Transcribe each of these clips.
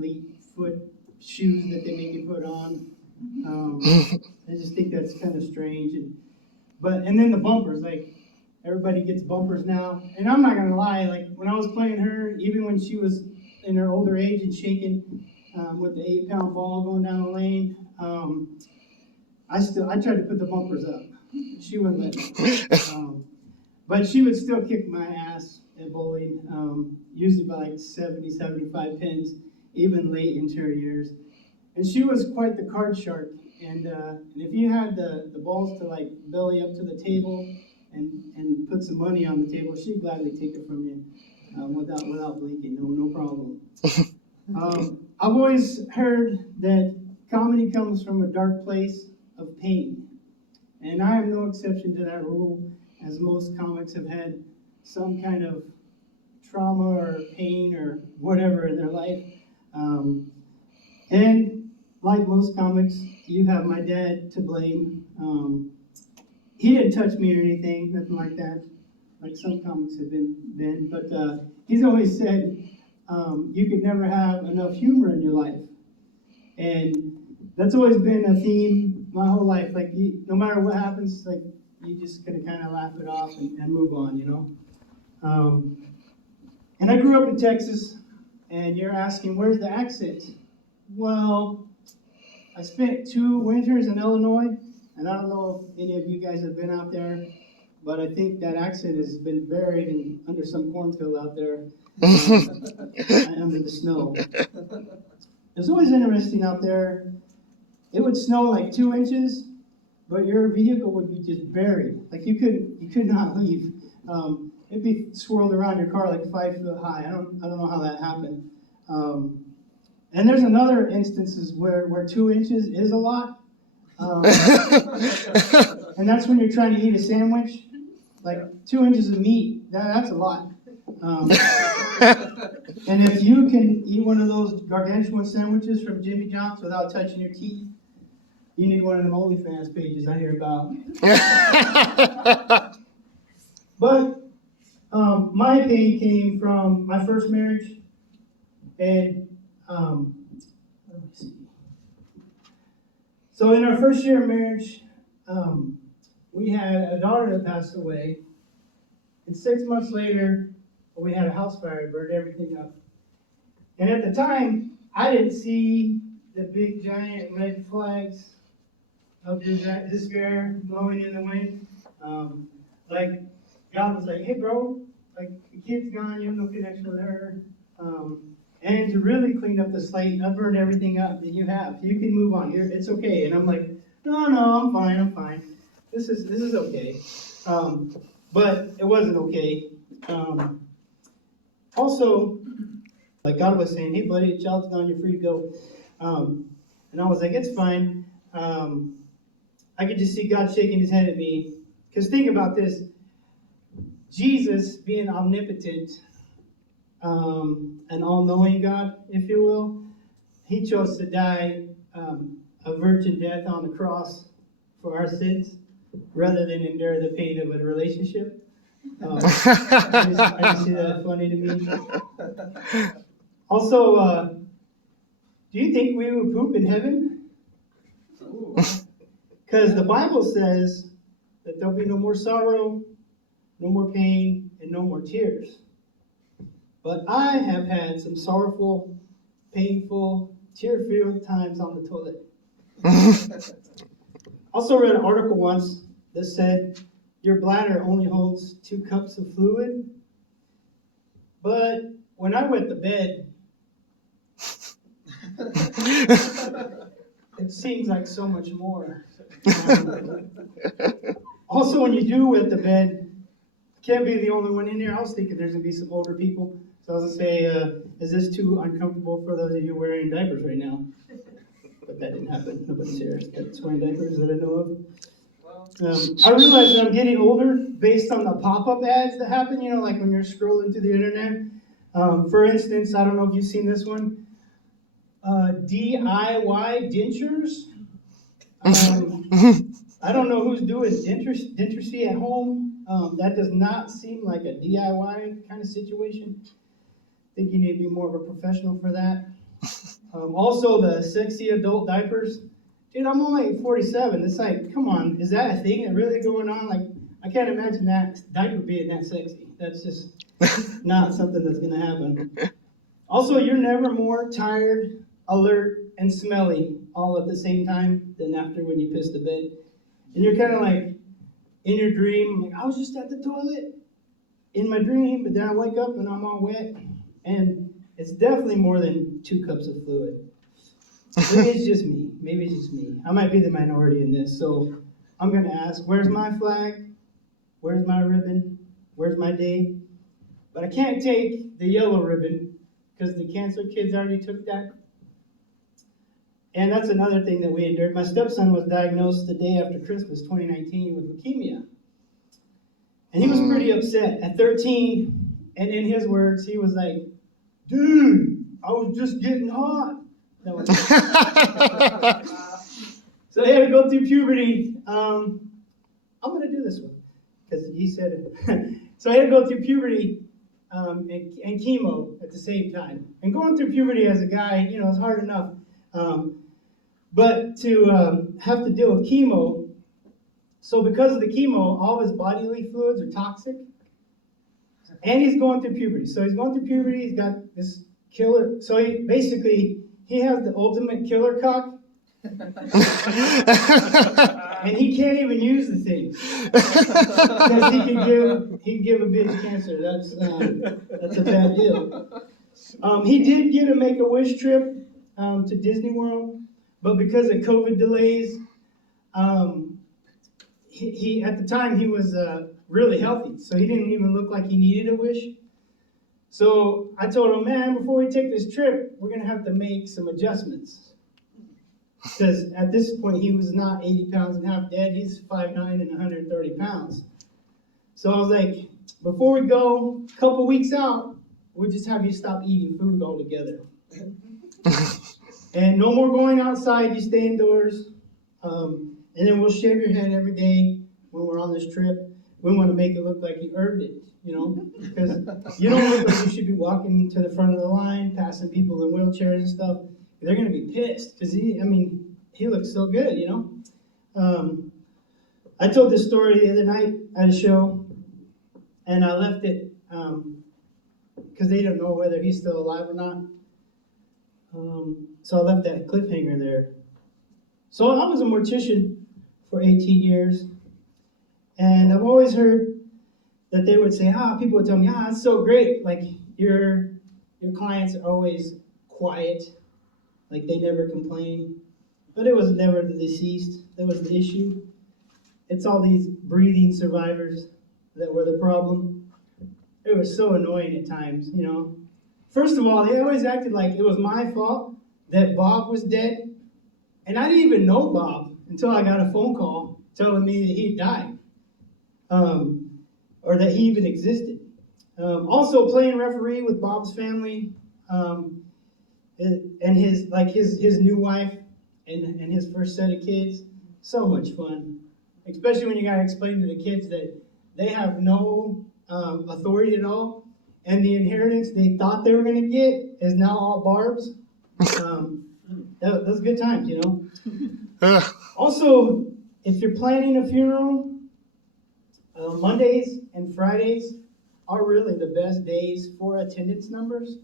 athlete foot shoes that they make you put on. I just think that's kind of strange. And then the bumpers, like everybody gets bumpers now. And I'm not gonna lie, like when I was playing her, even when she was in her older age and shaking with the 8-pound ball going down the lane, I tried to put the bumpers up. She wouldn't let me. But she would still kick my ass at bowling, usually by like 70, 75 pins, even late into her years. And she was quite the card shark. And if you had the balls to like belly up to the table and put some money on the table, she'd gladly take it from you without blinking, no problem. I've always heard that comedy comes from a dark place of pain. And I am no exception to that rule, as most comics have had some kind of trauma or pain or whatever in their life. And like most comics, you have my dad to blame. He didn't touch me or anything, nothing like that, like some comics have been. But he's always said you could never have enough humor in your life. And that's always been a theme my whole life. Like, no matter what happens, like, you just gotta kind of laugh it off and move on, you know? And I grew up in Texas, and you're asking, where's the accent? Well, I spent 2 winters in Illinois, and I don't know if any of you guys have been out there, but I think that accent has been buried under some cornfield out there, under the snow. It was always interesting out there. It would snow like 2 inches, but your vehicle would be just buried. Like you could not leave. It'd be swirled around your car like 5 foot high. I don't know how that happened. And there's another instances where 2 inches is a lot. And that's when you're trying to eat a sandwich. Like 2 inches of meat, that's a lot. And if you can eat one of those gargantuan sandwiches from Jimmy John's without touching your teeth, you need one of them OnlyFans pages I hear about. But my pain came from my first marriage, and let me see. So in our first year of marriage, we had a daughter that passed away, and 6 months later, we had a house fire that burned everything up. And at the time, I didn't see the big giant red flags of despair blowing in the wind. Like God was like, hey bro, like the kid's gone, you have no connection with her. And to really clean up the slate, I've burned everything up that you have. You can move on. It's okay. And I'm like, no, I'm fine. This is okay. But it wasn't okay. Also, like God was saying, hey buddy, the child's gone, you're free to go. And I was like, it's fine. I could just see God shaking his head at me. Because think about this. Jesus, being omnipotent, an all-knowing God, if you will, he chose to die a virgin death on the cross for our sins, rather than endure the pain of a relationship. I just see that funny to me. Also, do you think we would poop in heaven? Because the Bible says that there'll be no more sorrow, no more pain, and no more tears. But I have had some sorrowful, painful, tear-filled times on the toilet. Also read an article once that said your bladder only holds 2 cups of fluid. But when I wet the bed, it seems like so much more. Also, when you do wet the bed, can't be the only one in there. I was thinking there's going to be some older people. So I was going to say, is this too uncomfortable for those of you wearing diapers right now? But that didn't happen. Nobody's here that's wearing diapers that I know of. I realize that I'm getting older based on the pop-up ads that happen, like when you're scrolling through the internet. For instance, I don't know if you've seen this one. DIY dentures. I don't know who's doing dentistry at home. That does not seem like a DIY kind of situation. I think you need to be more of a professional for that. Also, the sexy adult diapers. Dude, I'm only 47. It's like, come on, is that a thing that really going on? Like, I can't imagine that diaper being that sexy. That's just not something that's going to happen. Also, you're never more tired, alert, and smelly all at the same time than after when you piss the bed. And you're kind of like, in your dream, like, I was just at the toilet in my dream, but then I wake up and I'm all wet. And it's definitely more than 2 cups of fluid. Maybe it's just me. Maybe it's just me. I might be the minority in this. So I'm going to ask, where's my flag? Where's my ribbon? Where's my day? But I can't take the yellow ribbon because the cancer kids already took that. And that's another thing that we endured. My stepson was diagnosed the day after Christmas 2019 with leukemia. And he was pretty upset at 13. And in his words, he was like, dude, I was just getting hot. That was So he had to go through puberty. I'm going to do this one because he said it. So I had to go through puberty and chemo at the same time. And going through puberty as a guy, you know, it's hard enough. But to have to deal with chemo, so because of the chemo, all his bodily fluids are toxic. And he's going through puberty. So he's going through puberty, he's got this killer, so he has the ultimate killer cock. And he can't even use the thing. Because he can give a bitch cancer. That's a bad deal. He did get a Make-A-Wish trip to Disney World, but because of COVID delays, he at the time he was really healthy, so he didn't even look like he needed a wish. So I told him, man, before we take this trip, we're gonna have to make some adjustments. Because at this point he was not 80 pounds and half dead, he's 5'9" and 130 pounds. So I was like, before we go, a couple weeks out, we'll just have you stop eating food altogether. And no more going outside, you stay indoors. And then we'll shave your head every day when we're on this trip. We want to make it look like you earned it, you know? Because you don't look like you should be walking to the front of the line, passing people in wheelchairs and stuff. They're going to be pissed because he looks so good, you know? I told this story the other night at a show, and I left it because they don't know whether he's still alive or not. So I left that cliffhanger there. So I was a mortician for 18 years, and I've always heard that they would say, people would tell me, it's so great, like your clients are always quiet, like they never complain. But it was never the deceased that was the issue. It's all these breathing survivors that were the problem. It was so annoying at times, you know. First of all, they always acted like it was my fault that Bob was dead. And I didn't even know Bob until I got a phone call telling me that he died. Or that he even existed. Also playing referee with Bob's family and his new wife and his first set of kids. So much fun. Especially when you got to explain to the kids that they have no authority at all. And the inheritance they thought they were going to get is now all Barb's. Those good times, you know. Also, if you're planning a funeral, Mondays and Fridays are really the best days for attendance numbers.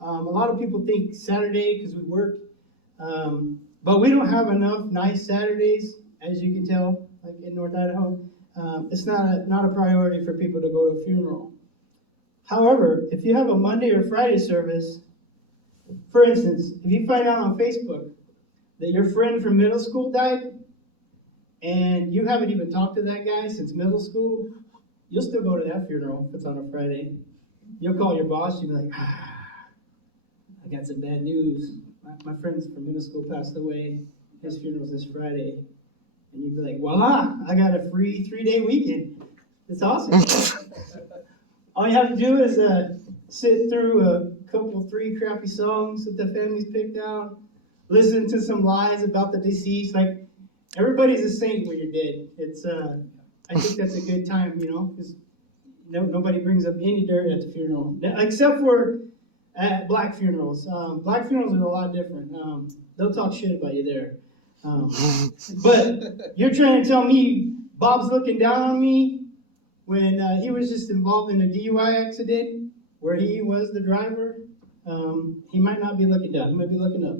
A lot of people think Saturday because we work, but we don't have enough nice Saturdays, as you can tell, like in North Idaho. It's not a priority for people to go to a funeral. However, if you have a Monday or Friday service, for instance, if you find out on Facebook that your friend from middle school died, and you haven't even talked to that guy since middle school, you'll still go to that funeral if it's on a Friday. You'll call your boss, you'll be like, I got some bad news. My friend from middle school passed away. His funeral's this Friday. And you'd be like, voila, I got a free 3-day weekend. It's awesome. All you have to do is sit through a couple, 3 crappy songs that the family's picked out, listen to some lies about the deceased. Like, everybody's a saint when you're dead. It's I think that's a good time, you know, because nobody brings up any dirt at the funeral. Except for at black funerals. Black funerals are a lot different. They'll talk shit about you there. But you're trying to tell me Bob's looking down on me when he was just involved in a DUI accident where he was the driver? He might not be looking down. He might be looking up.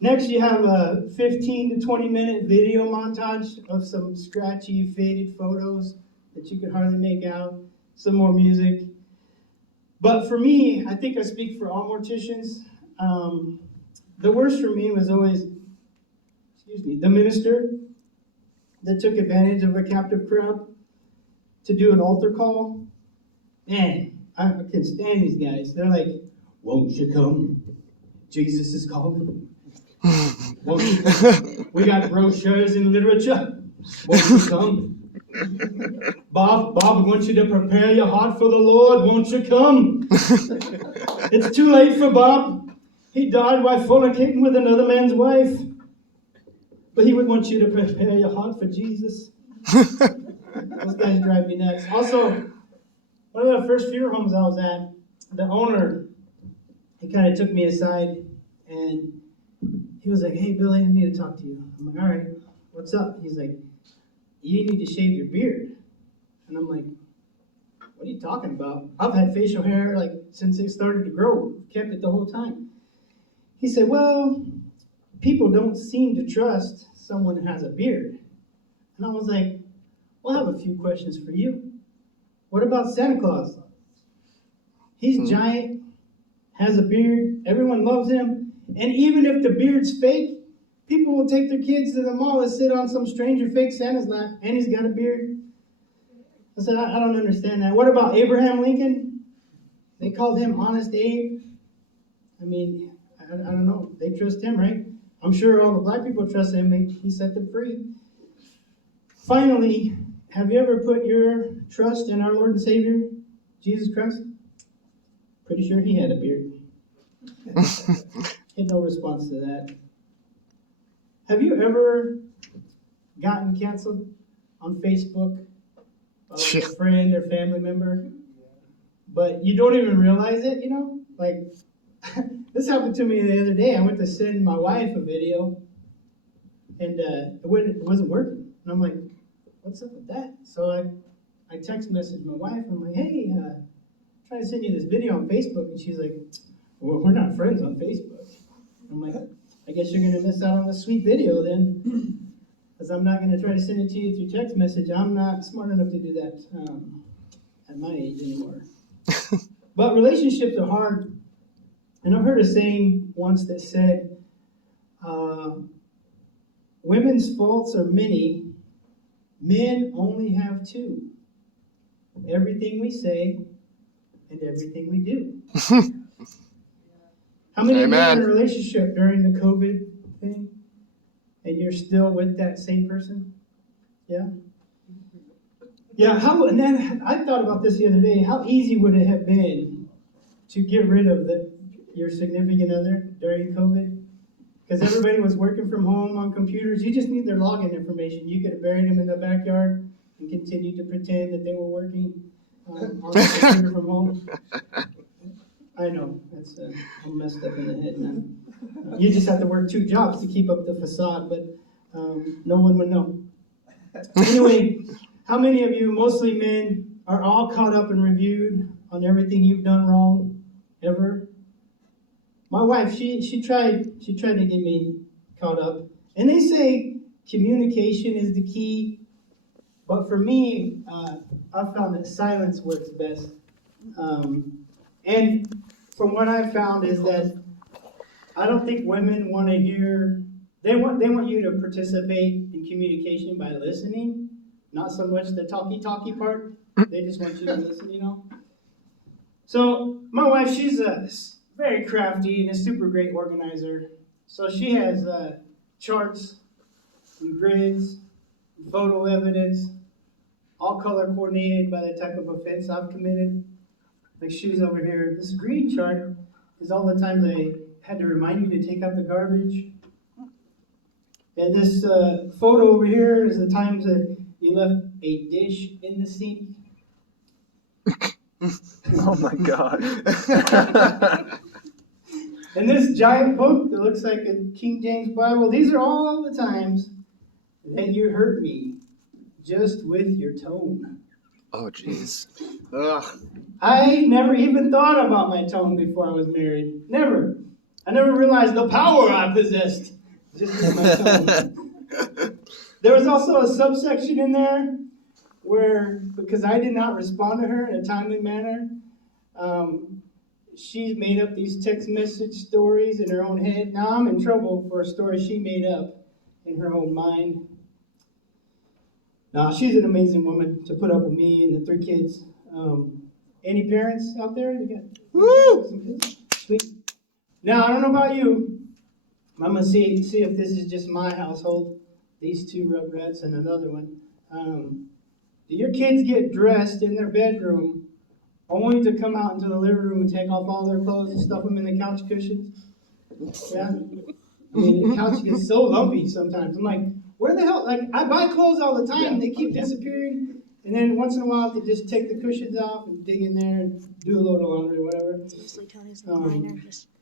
Next, you have a 15 to 20 minute video montage of some scratchy, faded photos that you could hardly make out. Some more music. But for me, I think I speak for all morticians. The worst for me was always, the minister that took advantage of a captive crowd to do an altar call. Man, I can't stand these guys. They're like, won't you come? Jesus is calling. Won't you come? We got brochures in literature. Won't you come? Bob, we want you to prepare your heart for the Lord. Won't you come? It's too late for Bob. He died while fornicating with another man's wife. But he would want you to prepare your heart for Jesus. Those guys drive me nuts. Also, one of the first funeral homes I was at, the owner, he kind of took me aside and he was like, hey, Billy, I need to talk to you. I'm like, all right, what's up? He's like, you need to shave your beard. And I'm like, what are you talking about? I've had facial hair like since it started to grow, kept it the whole time. He said, well, people don't seem to trust someone that has a beard. And I was like, well, I have a few questions for you. What about Santa Claus? He's giant, has a beard, everyone loves him, and even if the beard's fake, people will take their kids to the mall and sit on some stranger fake Santa's lap, and he's got a beard. I said, I don't understand that. What about Abraham Lincoln? They called him Honest Abe. I mean, I don't know. They trust him, right? I'm sure all the black people trust him. He set them free. Finally, have you ever put your trust in our Lord and Savior, Jesus Christ? Pretty sure he had a beard. Had no response to that. Have you ever gotten canceled on Facebook by like a friend or family member, but you don't even realize it, you know? Like, this happened to me the other day. I went to send my wife a video, and it wasn't working. And I'm like, what's up with that? So I text messaged my wife. I'm like, hey, I'm trying to send you this video on Facebook. And she's like, well, we're not friends on Facebook. I'm like, I guess you're going to miss out on this sweet video then, because I'm not going to try to send it to you through text message. I'm not smart enough to do that at my age anymore. But relationships are hard. And I've heard a saying once that said, women's faults are many, men only have two. Everything we say and everything we do. How many of you are in a relationship during the COVID thing and you're still with that same person? Yeah? Yeah, and then I thought about this the other day. How easy would it have been to get rid of your significant other during COVID? Because everybody was working from home on computers. You just need their login information. You could have buried them in the backyard and continued to pretend that they were working on the computer from home. I know, I'm messed up in the head now. You just have to work 2 jobs to keep up the facade, but no one would know. Anyway, how many of you, mostly men, are all caught up and reviewed on everything you've done wrong ever? My wife, she tried to get me caught up. And they say communication is the key. But for me, I've found that silence works best. And from what I've found is that I don't think women want to hear, they want you to participate in communication by listening, not so much the talky part. They just want you to listen, you know. So my wife, she's very crafty and a super great organizer. So she has charts and grids, and photo evidence, all color coordinated by the type of offense I've committed. Like shoes over here. This green chart is all the times I had to remind you to take out the garbage. And this photo over here is the times that you left a dish in the sink. Oh my God. And this giant book that looks like a King James Bible, these are all the times that you hurt me just with your tone. Oh, jeez. Ugh. I never even thought about my tone before I was married. Never. I never realized the power I possessed just with my tone. There was also a subsection in there where, because I did not respond to her in a timely manner, she made up these text message stories in her own head. Now I'm in trouble for a story she made up in her own mind. Now, she's an amazing woman to put up with me and the 3 kids. Any parents out there? You got some kids? Sweet. Now, I don't know about you. I'm going to see if this is just my household. These 2 rugrats and another one. Do your kids get dressed in their bedroom only to come out into the living room and take off all their clothes and stuff them in the couch cushions? Yeah? I mean, the couch gets so lumpy sometimes. I'm like, where the hell? Like, I buy clothes all the time. They keep disappearing. And then once in a while, they just take the cushions off and dig in there and do a load of laundry or whatever.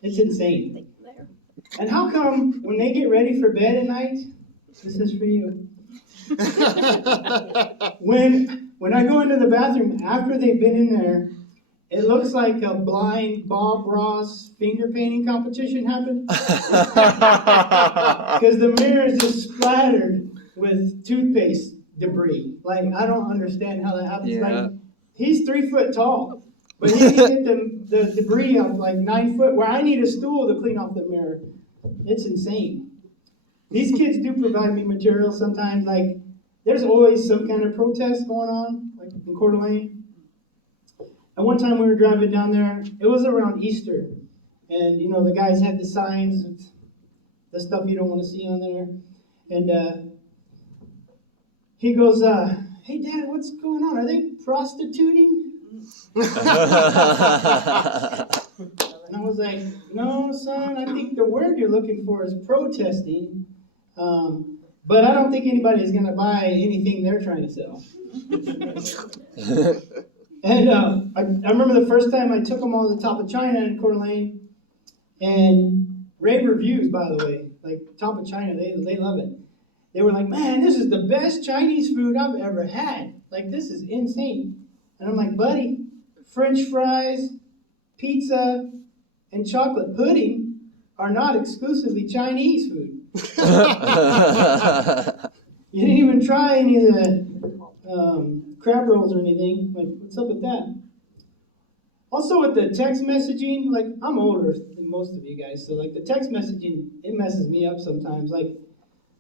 It's insane. And how come when they get ready for bed at night, this is for you. When I go into the bathroom after they've been in there, it looks like a blind Bob Ross finger painting competition happened. Because the mirror is just splattered with toothpaste debris. Like, I don't understand how that happens. Yeah. Like, he's 3 foot tall, but he can get the debris up like 9 foot, where I need a stool to clean off the mirror. It's insane. These kids do provide me material sometimes. Like, there's always some kind of protest going on, like in Coeur d'Alene. And one time we were driving down there, it was around Easter. And, you know, the guys had the signs, the stuff you don't want to see on there. And he goes, hey, Dad, what's going on? Are they prostituting? And I was like, no, son, I think the word you're looking for is protesting. But I don't think anybody is going to buy anything they're trying to sell. And I remember the first time I took them all to the Top of China in Coeur d'Alene, and rave reviews, by the way, like Top of China, they love it. They were like, man, this is the best Chinese food I've ever had. Like, this is insane. And I'm like, buddy, French fries, pizza, and chocolate pudding are not exclusively Chinese food. You didn't even try any of the crab rolls or anything. Like, what's up with that? Also with the text messaging, like, I'm older than most of you guys, so like the text messaging, it messes me up sometimes. Like,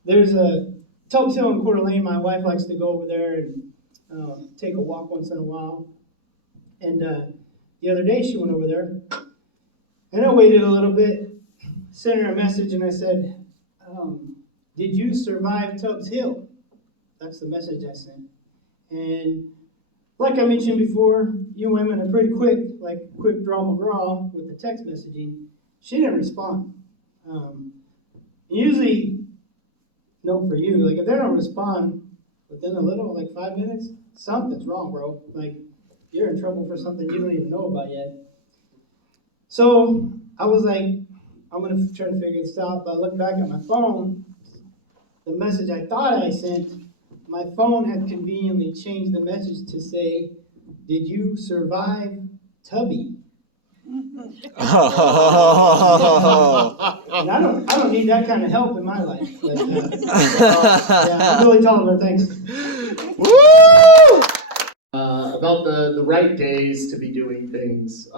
there's a Tubbs Hill in Coeur d'Alene. My wife likes to go over there and take a walk once in a while. And the other day she went over there, and I waited a little bit, sent her a message, and I said, did you survive Tubbs Hill? That's the message I sent. And like I mentioned before, you women are pretty quick, like quick draw McGraw with the text messaging. She didn't respond. Usually, no for you, like if they don't respond within a little, like 5 minutes, something's wrong, bro. Like, you're in trouble for something you don't even know about yet. So I was like, I'm going to try to figure this out, but I looked back at my phone. The message I thought I sent, my phone had conveniently changed the message to say, did you survive Tubby? Oh. And I don't need that kind of help in my life. But, yeah, I'm really Tolliver, thanks. Woo! About the right days to be doing things.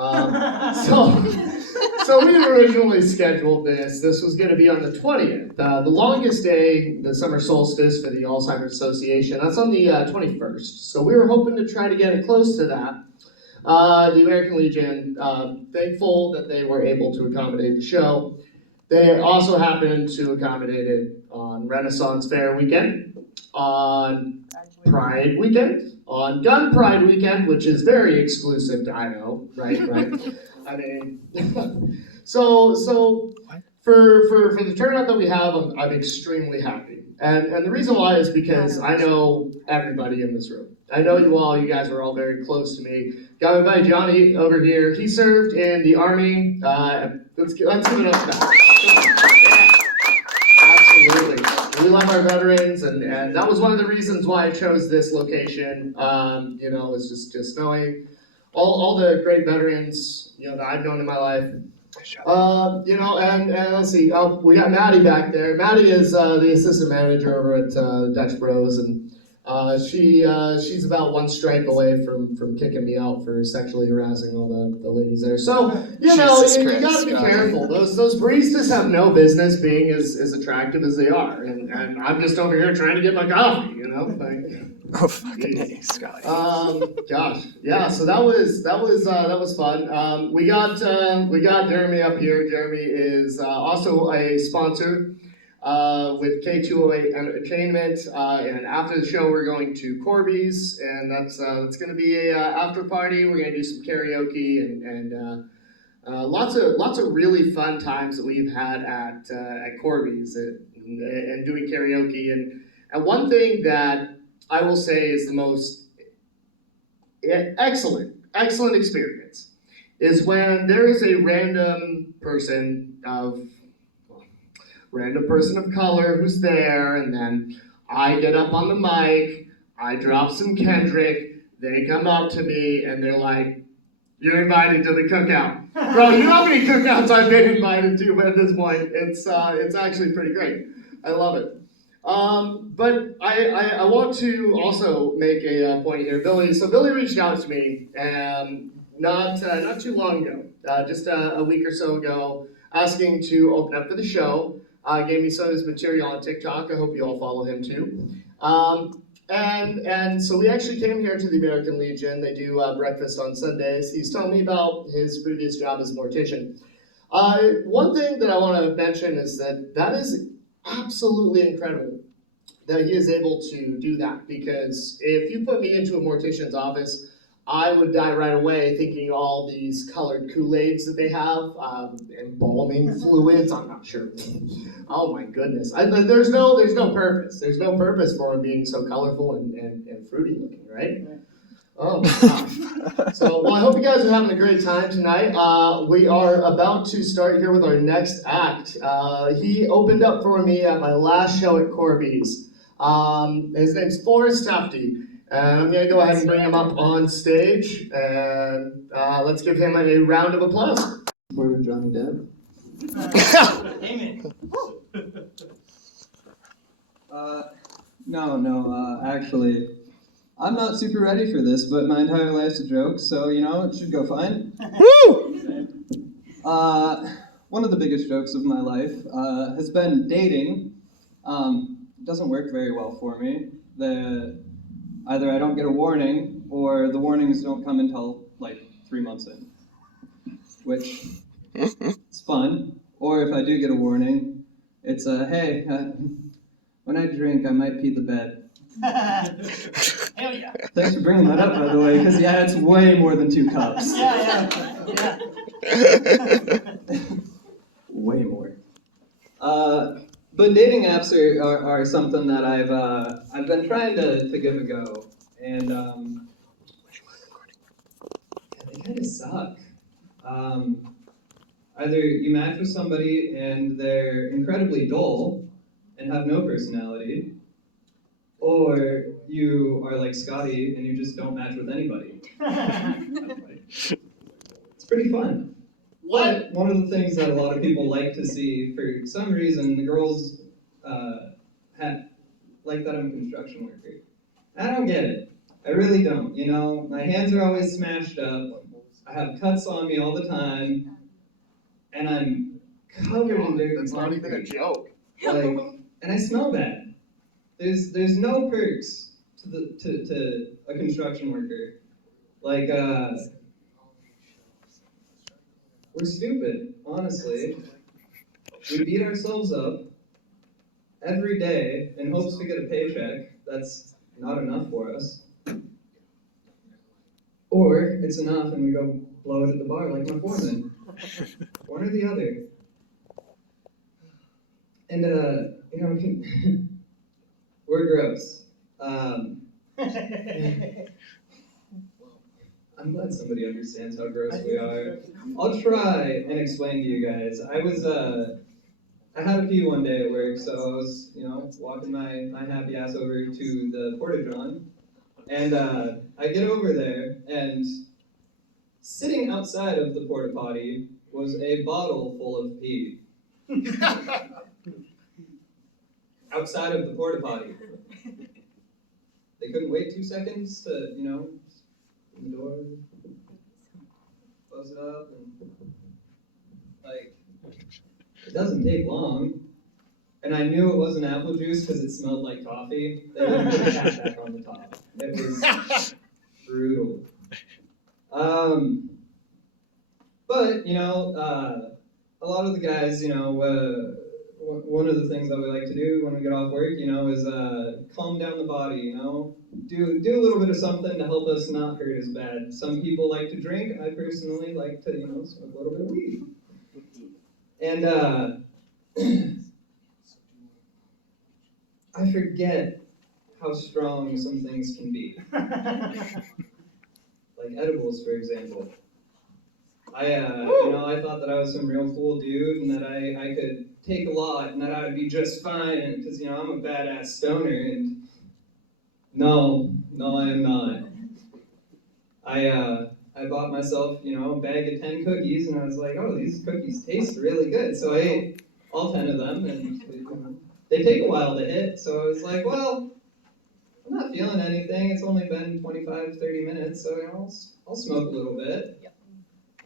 So we had originally scheduled this. This was going to be on the 20th. The longest day, the summer solstice for the Alzheimer's Association, that's on the 21st. So we were hoping to try to get it close to that. The American Legion, thankful that they were able to accommodate the show. They also happened to accommodate it on Renaissance Fair weekend, on Pride weekend, on Gun Pride weekend, which is very exclusive to Idaho, right? I mean, so for the turnout that we have, I'm extremely happy. And the reason why is because I know everybody in this room. I know you all. You guys are all very close to me. Got my buddy Johnny over here. He served in the Army. Let's give it up for that. Yeah, absolutely. We love our veterans, and that was one of the reasons why I chose this location. Was just knowing all the great veterans that I've known in my life. And let's see. We got Maddie back there. Maddie is the assistant manager over at Dutch Bros, and she's about one strike away from kicking me out for sexually harassing all the ladies there. So you gotta be careful. Those baristas have no business being as attractive as they are, and I'm just over here trying to get my coffee. Oh fucking hey, Scotty. Gosh, yeah. So that was fun. We got Jeremy up here. Jeremy is also a sponsor with K208 Entertainment. And after the show, we're going to Corby's, and that's going to be a after party. We're going to do some karaoke and lots of really fun times that we've had at Corby's and doing karaoke. And one thing that I will say is the most excellent experience is when there is a random person of color who's there, and then I get up on the mic, I drop some Kendrick, they come up to me and they're like, "You're invited to the cookout." Bro, you know how many cookouts I've been invited to at this point. It's actually pretty great. I love it. But I want to also make a point here. Billy reached out to me not too long ago, just a week or so ago, asking to open up for the show. Gave me some of his material on TikTok. I hope you all follow him too. And so we actually came here to the American Legion. They do breakfast on Sundays. He's telling me about his previous job as a mortician. One thing that I want to mention is that is absolutely incredible that he is able to do that, because if you put me into a mortician's office, I would die right away thinking all these colored Kool-Aids that they have, embalming fluids, I'm not sure. Oh my goodness. There's no purpose. There's no purpose for him being so colorful and fruity looking, right? Oh my gosh. So, well, I hope you guys are having a great time tonight. We are about to start here with our next act. He opened up for me at my last show at Corby's. His name's Forrest. And I'm going to go ahead and bring him up on stage, and let's give him a round of applause. For Johnny Depp. Amen. Actually, I'm not super ready for this, but my entire life's a joke, so, it should go fine. Woo! One of the biggest jokes of my life has been dating. Doesn't work very well for me. Either I don't get a warning, or the warnings don't come until, 3 months in. Which, it's fun. Or if I do get a warning, it's hey, when I drink, I might pee the bed. Hell yeah. Thanks for bringing that up, by the way, because, it's way more than 2 cups. Yeah. Way more. But dating apps are something that I've been trying to give a go, and they kind of suck. Either you match with somebody and they're incredibly dull and have no personality, or you are like Scotty and you just don't match with anybody. It's pretty fun. But one of the things that a lot of people like to see, for some reason, the girls like that I'm a construction worker. I don't get it. I really don't. My hands are always smashed up. I have cuts on me all the time, and I'm covered in dirt. That's not even a joke. And I smell bad. There's no perks to a construction worker. We're stupid, honestly. We beat ourselves up every day in hopes to get a paycheck. That's not enough for us. Or it's enough and we go blow it at the bar like my foreman. One or the other. And, we're gross. I'm glad somebody understands how gross we are. I'll try and explain to you guys. I had a pee one day at work, so I was, walking my happy ass over to the porta-john, and I get over there, and sitting outside of the porta potty was a bottle full of pee. Outside of the porta potty. They couldn't wait 2 seconds to, open the door, close it up, and it doesn't take long. And I knew it wasn't apple juice because it smelled like coffee. They didn't put the cap back on the top. It was brutal. But, a lot of the guys, one of the things that we like to do when we get off work, is calm down the body, do a little bit of something to help us not hurt as bad. Some people like to drink. I personally like to, smoke a little bit of weed. And I forget how strong some things can be. Like edibles, for example. I thought that I was some real cool dude and that I could take a lot and that I would be just fine because, I'm a badass stoner and no, I am not. I bought myself, a bag of 10 cookies and I was like, oh, these cookies taste really good. So I ate all 10 of them and they take a while to hit. So I was like, well, I'm not feeling anything. It's only been 25, 30 minutes. So, I'll smoke a little bit.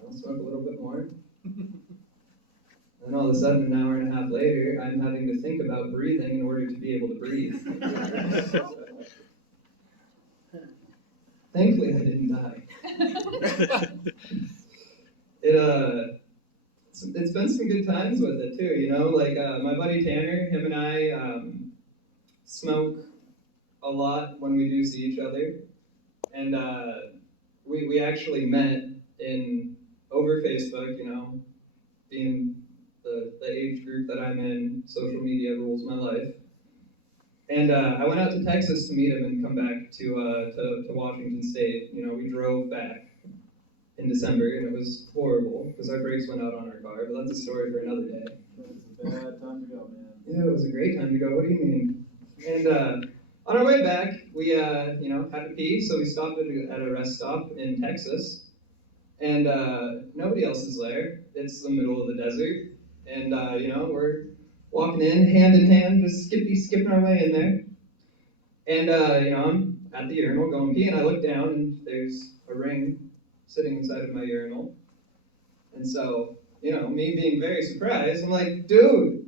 I'll smoke a little bit more. And all of a sudden, an hour and a half later, I'm having to think about breathing in order to be able to breathe. Thankfully, I didn't die. It's been some good times with it too, my buddy Tanner, him and I smoke a lot when we do see each other. And we actually met over Facebook, being the age group that I'm in, social media rules my life. And I went out to Texas to meet him and come back to Washington State. We drove back in December, and it was horrible because our brakes went out on our car, but that's a story for another day. It was a bad time to go, man. Yeah, it was a great time to go. What do you mean? And on our way back, we had to pee, so we stopped at a rest stop in Texas. And nobody else is there. It's the middle of the desert. And, we're walking in hand, just skipping our way in there. And, I'm at the urinal going pee, and I look down, and there's a ring sitting inside of my urinal. And so, me being very surprised, I'm like, dude,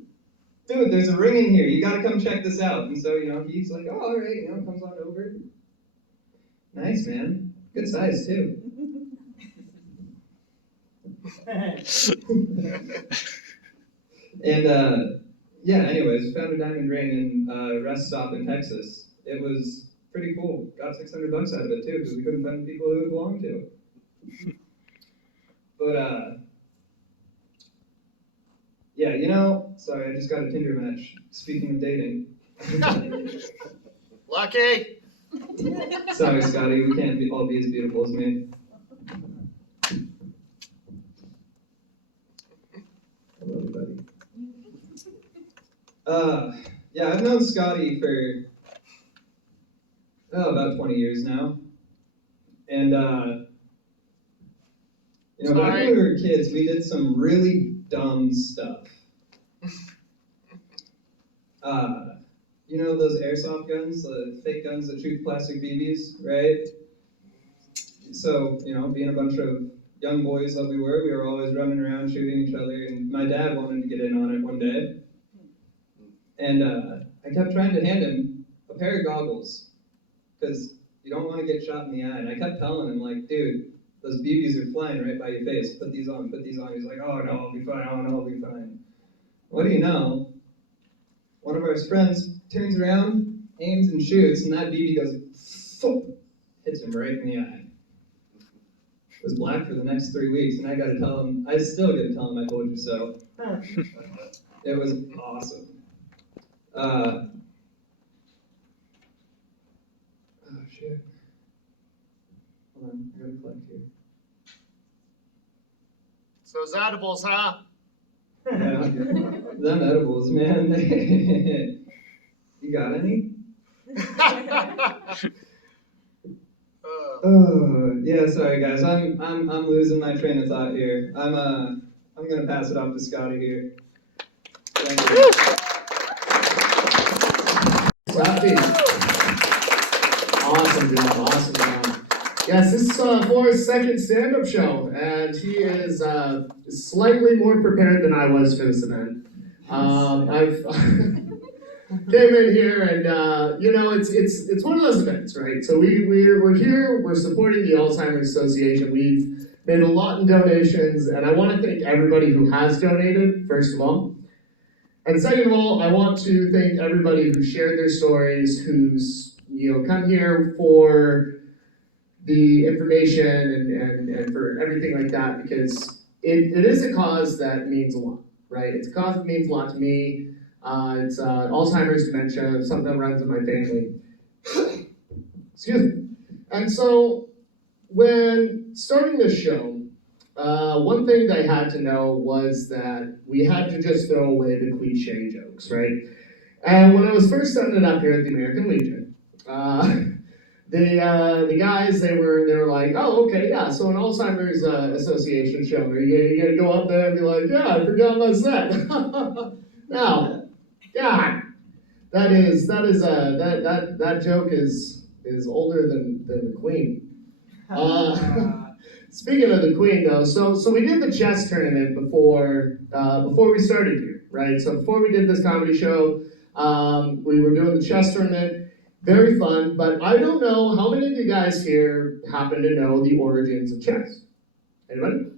there's a ring in here. You gotta come check this out. And so, he's like, oh, all right, comes on over. Nice, man. Good size, too. And, anyways, we found a diamond ring in a rest stop in Texas. It was pretty cool. Got $600 out of it, too, because we couldn't find people who it belonged to. But, sorry, I just got a Tinder match. Speaking of dating. Lucky! Sorry, Scotty, we can't all be as beautiful as me. I love you, buddy. I've known Scotty for about 20 years now. And, back when we were kids, we did some really dumb stuff. Those airsoft guns, the fake guns that shoot plastic BBs, right? So, being a bunch of young boys that we were always running around shooting each other, and my dad wanted to get in on it one day. And I kept trying to hand him a pair of goggles, because you don't want to get shot in the eye. And I kept telling him, like, dude, those BBs are flying right by your face. Put these on. He's like, oh, no, I'll be fine. Oh, no, I'll be fine. What do you know? One of our friends turns around, aims and shoots, and that BB goes, thump, hits him right in the eye. It was black for the next 3 weeks, and I still gotta tell him I told you so. It was awesome. Oh shit. Hold on, I gotta click here. So those edibles, huh? Yeah. Them edibles, man. You got any? Yeah, sorry guys. I'm losing my train of thought here. I'm gonna pass it off to Scotty here. Thank you. Scotty. Awesome job, awesome job. Yes, this is Forrest's second stand-up show, and he is slightly more prepared than I was for this event. I've came in here, and you know, it's one of those events, right? So we're here, we're supporting the Alzheimer's Association. We've made a lot in donations, and I want to thank everybody who has donated, first of all. And second of all, I want to thank everybody who shared their stories, who's, you know, come here for the information and for everything like that, because it is a cause that means a lot, right? It's a cause that means a lot to me. It's Alzheimer's dementia, something that runs in my family. Excuse me. And so when starting this show, one thing that I had to know was that we had to just throw away the cliche jokes, right? And when I was first setting it up here at the American Legion, the guys, they were like, oh, okay, yeah, so an Alzheimer's Association show. Are you gonna go up there and be like, yeah, I forgot my set? No, God, that joke is older than the Queen. Speaking of the Queen, though, so we did the chess tournament before we started here, right? So before we did this comedy show, we were doing the chess tournament. Very fun, but I don't know how many of you guys here happen to know the origins of chess. Anybody?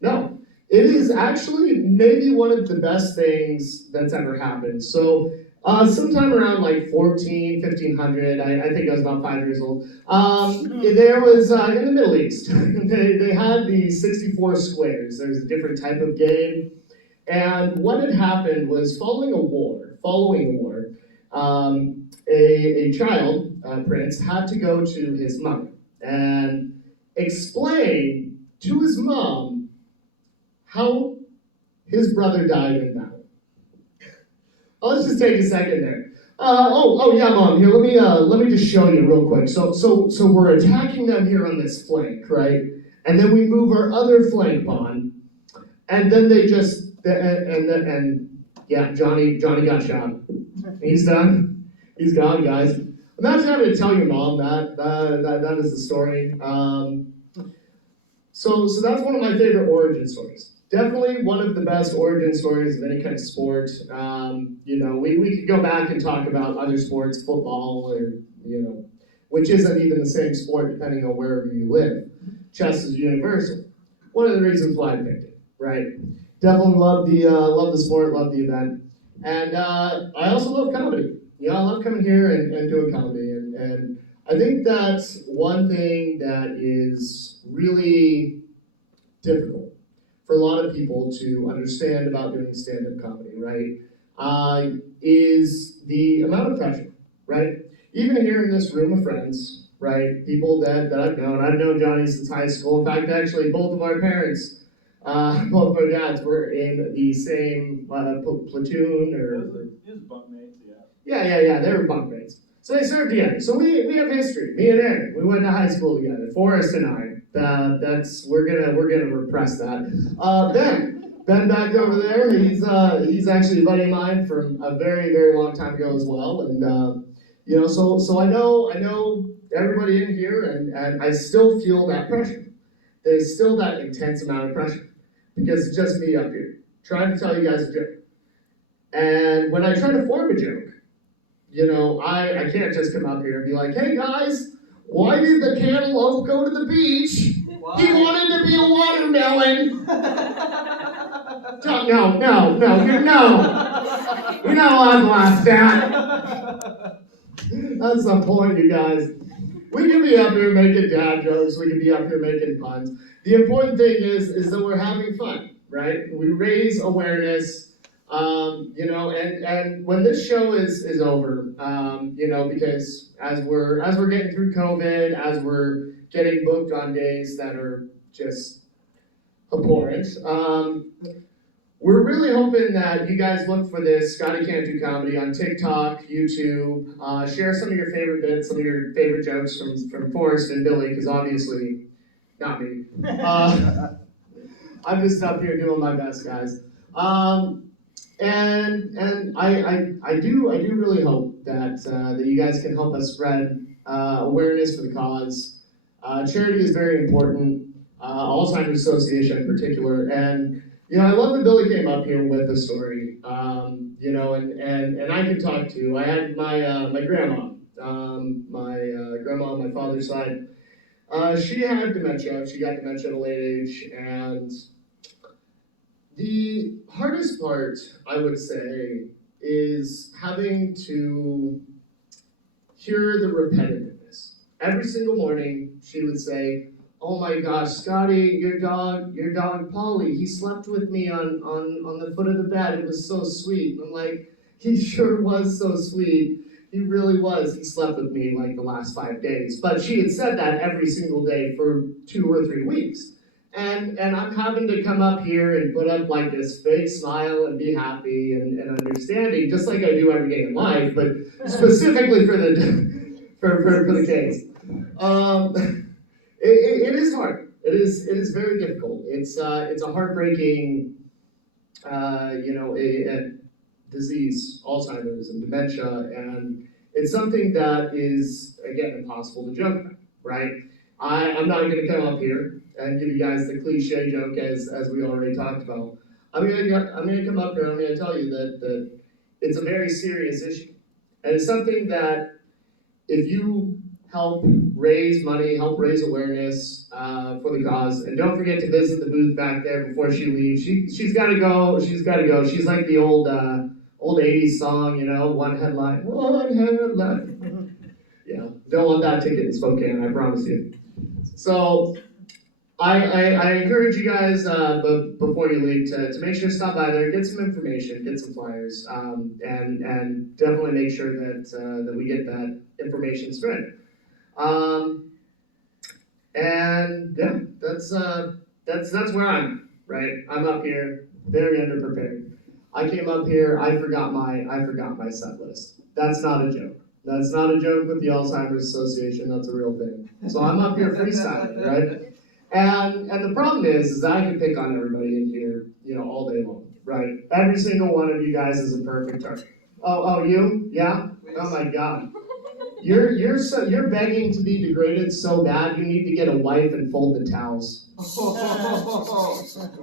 No. It is actually maybe one of the best things that's ever happened. So sometime around like 1500, I think I was about 5 years old, there was, in the Middle East, they had these 64 squares. There's a different type of game. And what had happened was following a war, a child, prince, had to go to his mother and explain to his mom how his brother died in battle. Let's just take a second there. Yeah, Mom. Here, let me just show you real quick. So we're attacking them here on this flank, right? And then we move our other flank pawn, and then they just yeah, Johnny got shot. He's done. He's gone, guys. Imagine having to tell your mom that is the story. So that's one of my favorite origin stories. Definitely one of the best origin stories of any kind of sport. You know, we could go back and talk about other sports, football, or, you know, which isn't even the same sport depending on wherever you live. Chess is universal. One of the reasons why I picked it, right? Definitely love the sport, love the event. And I also love comedy. You know, I love coming here and doing comedy. And I think that's one thing that is really difficult for a lot of people to understand about doing stand-up comedy, right? Is the amount of pressure, right? Even here in this room of friends, right? People that I've known. I've known Johnny since high school. In fact, actually, both of our parents, both of our dads were in the same platoon or... His bunkmates, yeah. Yeah, they were bunkmates. So they served together. So we have history. Me and Aaron, we went to high school together. Forrest and I. We're gonna repress that. Ben back over there. He's actually a buddy of mine from a very, very long time ago as well. And you know, so I know everybody in here, and I still feel that pressure. There's still that intense amount of pressure because it's just me up here trying to tell you guys a joke. And when I try to form a joke, you know, I can't just come up here and be like, hey guys, why did the cantaloupe go to the beach? Why? He wanted to be a watermelon. No. You know I've laughed at. That's the point, you guys. We can be up here making dad jokes. We can be up here making puns. The important thing is that we're having fun, right? We raise awareness You know, and when this show is over, you know, because as we're getting through COVID, as we're getting booked on days that are just abhorrent, we're really hoping that you guys look for this Scotty Can't Do Comedy on TikTok, YouTube. Share some of your favorite bits, some of your favorite jokes from Forrest and Billy, because obviously, not me. I'm just up here doing my best, guys. And I do really hope that you guys can help us spread awareness for the cause. Charity is very important. Alzheimer's Association in particular, and you know I love that Billy came up here with a story. You know, and I could talk to. I had my grandma, my grandma on my father's side. She had dementia. She got dementia at a late age, and the hardest part, I would say, is having to hear the repetitiveness. Every single morning, she would say, "Oh my gosh, Scotty, your dog Polly, he slept with me on the foot of the bed. It was so sweet." And I'm like, he sure was so sweet. He really was. He slept with me like the last 5 days. But she had said that every single day for 2 or 3 weeks. And I'm having to come up here and put up like this fake smile and be happy and understanding, just like I do every day in life, but specifically for the for the case. It is hard. It is very difficult. It's a heartbreaking, you know, a disease, Alzheimer's and dementia, and it's something that is again impossible to joke about, right? I'm not going to come up here and give you guys the cliche joke as we already talked about. I'm going to come up here and I'm going to tell you that it's a very serious issue, and it's something that if you help raise money, help raise awareness for the cause, and don't forget to visit the booth back there before she leaves. She's got to go. She's got to go. She's like the old 80s song, you know, one headline. Yeah, don't want that ticket in Spokane, I promise you. So I encourage you guys, before you leave, to make sure to stop by there, get some information, get some flyers, and definitely make sure that we get that information spread. And yeah, that's where I'm at, right? I'm up here, very underprepared. I came up here, I forgot my set list. That's not a joke. That's not a joke with the Alzheimer's Association, that's a real thing. So I'm up here freestyling, right? And the problem is I can pick on everybody in here, you know, all day long, right? Every single one of you guys is a perfect target. Oh, you? Yeah? Oh my God. You're begging to be degraded so bad you need to get a wife and fold the towels.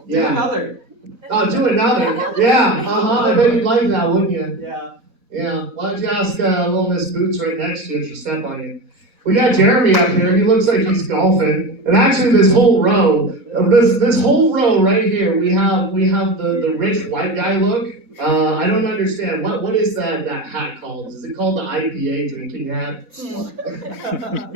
Yeah. Do another. Oh, do another. Yeah. I bet you'd like that, wouldn't you? Yeah. Yeah. Why don't you ask little Miss Boots right next to you if she'll step on you? We got Jeremy up here. He looks like he's golfing. And actually, this whole row, right here, we have the rich white guy look. I don't understand. What is that hat called? Is it called the IPA drinking hat?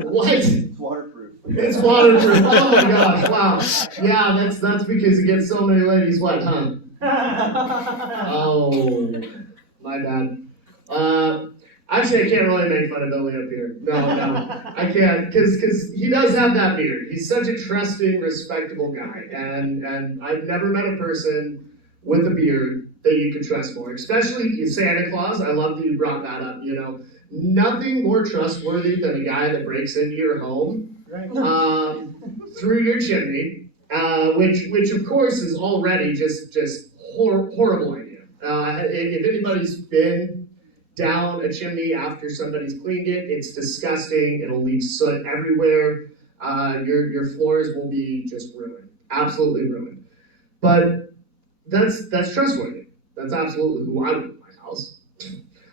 What? It's waterproof. It's waterproof. Oh my gosh! Wow. Yeah, that's because it gets so many ladies wet, huh? Oh, my bad. Actually, I can't really make fun of Billy up here. No, I can't, because he does have that beard. He's such a trusting, respectable guy, and I've never met a person with a beard that you can trust more, especially Santa Claus. I love that you brought that up. You know, nothing more trustworthy than a guy that breaks into your home through your chimney, which of course is already just horrible idea. If anybody's been down a chimney after somebody's cleaned it, it's disgusting. It'll leave soot everywhere. Your floors will be just ruined, absolutely ruined. But that's trustworthy. That's absolutely who I want in my house.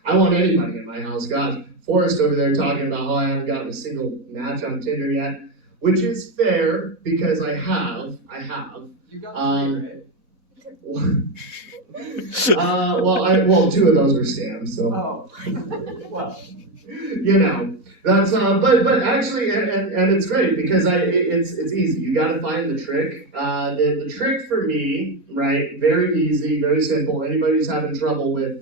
I want anybody in my house. God, Forrest over there talking about how I haven't gotten a single match on Tinder yet, which is fair because I have. You got 3, right? Well, two of those were scams, so. Oh. Well. You know, that's but actually, and it's great because it's easy. You got to find the trick. The trick for me, right? Very easy, very simple. Anybody who's having trouble with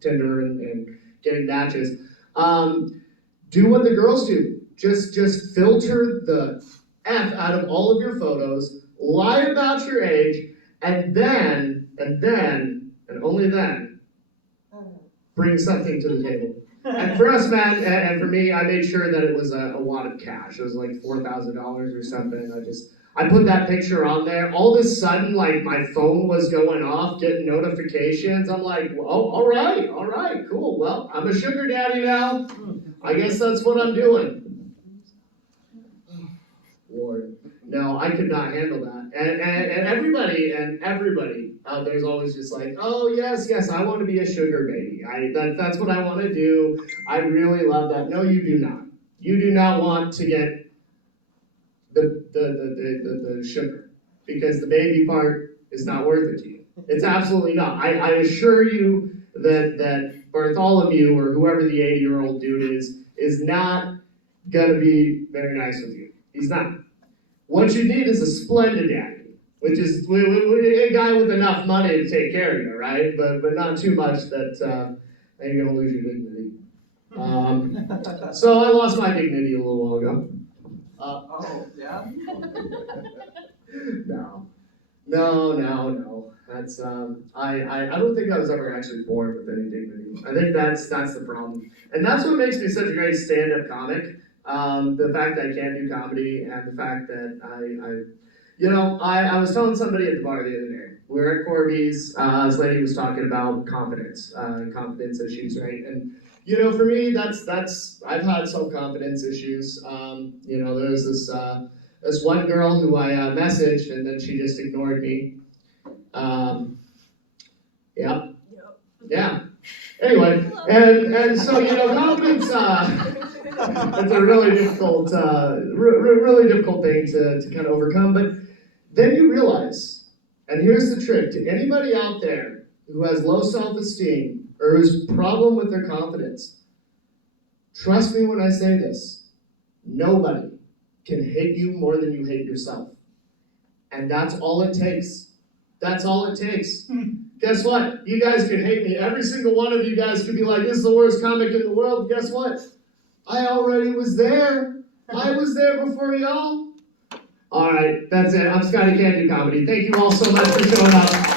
Tinder and getting matches, do what the girls do. Just filter the F out of all of your photos. Lie about your age, and then and only then bring something to the table. And for us, man, and for me, I made sure that it was a wad of cash. It was like $4,000 or something. I put that picture on there. All of a sudden, like, my phone was going off, getting notifications. I'm like, oh, all right, cool. Well, I'm a sugar daddy now. I guess that's what I'm doing. Lord, no, I could not handle that. And everybody out there is always just like, oh yes, I want to be a sugar baby. That's what I want to do. I really love that. No, you do not. You do not want to get the sugar, because the baby part is not worth it to you. It's absolutely not. I assure you that Bartholomew, or whoever the 80-year-old dude is not gonna be very nice with you. He's not. What you need is a splendid daddy, which is a guy with enough money to take care of you, right? But not too much that you're gonna lose your dignity. So I lost my dignity a little while ago. Oh, yeah? No. That's I don't think I was ever actually born with any dignity. I think that's the problem, and that's what makes me such a great stand-up comic. The fact that I can do comedy, and the fact that I was telling somebody at the bar the other day. We were at Corby's. This lady was talking about confidence issues, right? And for me, that's I've had self-confidence issues. There's this one girl who I messaged, and then she just ignored me. Yeah. Anyway, and so confidence. It's a really difficult, really difficult thing to kind of overcome. But then you realize, and here's the trick to anybody out there who has low self-esteem or who's problem with their confidence. Trust me when I say this. Nobody can hate you more than you hate yourself. And that's all it takes. That's all it takes. Guess what? You guys can hate me. Every single one of you guys could be like, this is the worst comic in the world. Guess what? I already was there. I was there before y'all. All right, that's it. I'm Scotty, Can't Do Comedy. Thank you all so much for showing up.